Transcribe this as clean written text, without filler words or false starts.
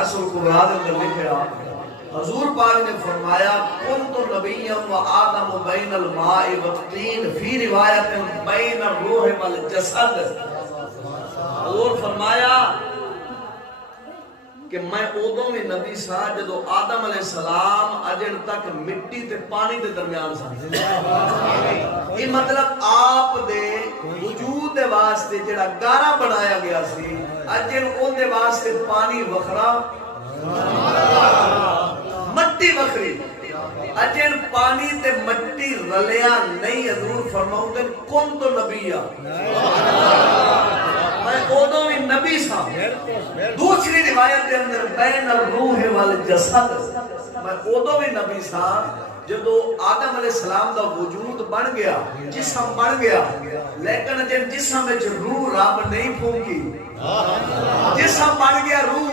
اصل قرآن اندر لکھا حضور پاک نے فرمایا کنت نبیم و آدم بین الماء والطین فی روایت بین الروح والجسد. حضور فرمایا کہ میں ادوں بھی نبی سا جدو آدم علیہ السلام اجن تک مٹی تے پانی دے درمیان سن. یہ مطلب آپ دے وجود دے واسطے جڑا گارا بنایا گیا سی اجن اون دے واسطے پانی وکھرا مٹی وکھری اجن پانی تے مٹی رلیا نہیں. حضور فرماؤں دے کن تو نبی میں ادوں بھی نبی سا. دوسری روایت کے اندر بین الروح والجسد میں ادوں بھی نبی سا جدو آدم علیہ السلام دا وجود بن گیا جسم بن گیا لیکن جن جسم وچ روح رب نہیں پھونکی. جسم بن گیا روح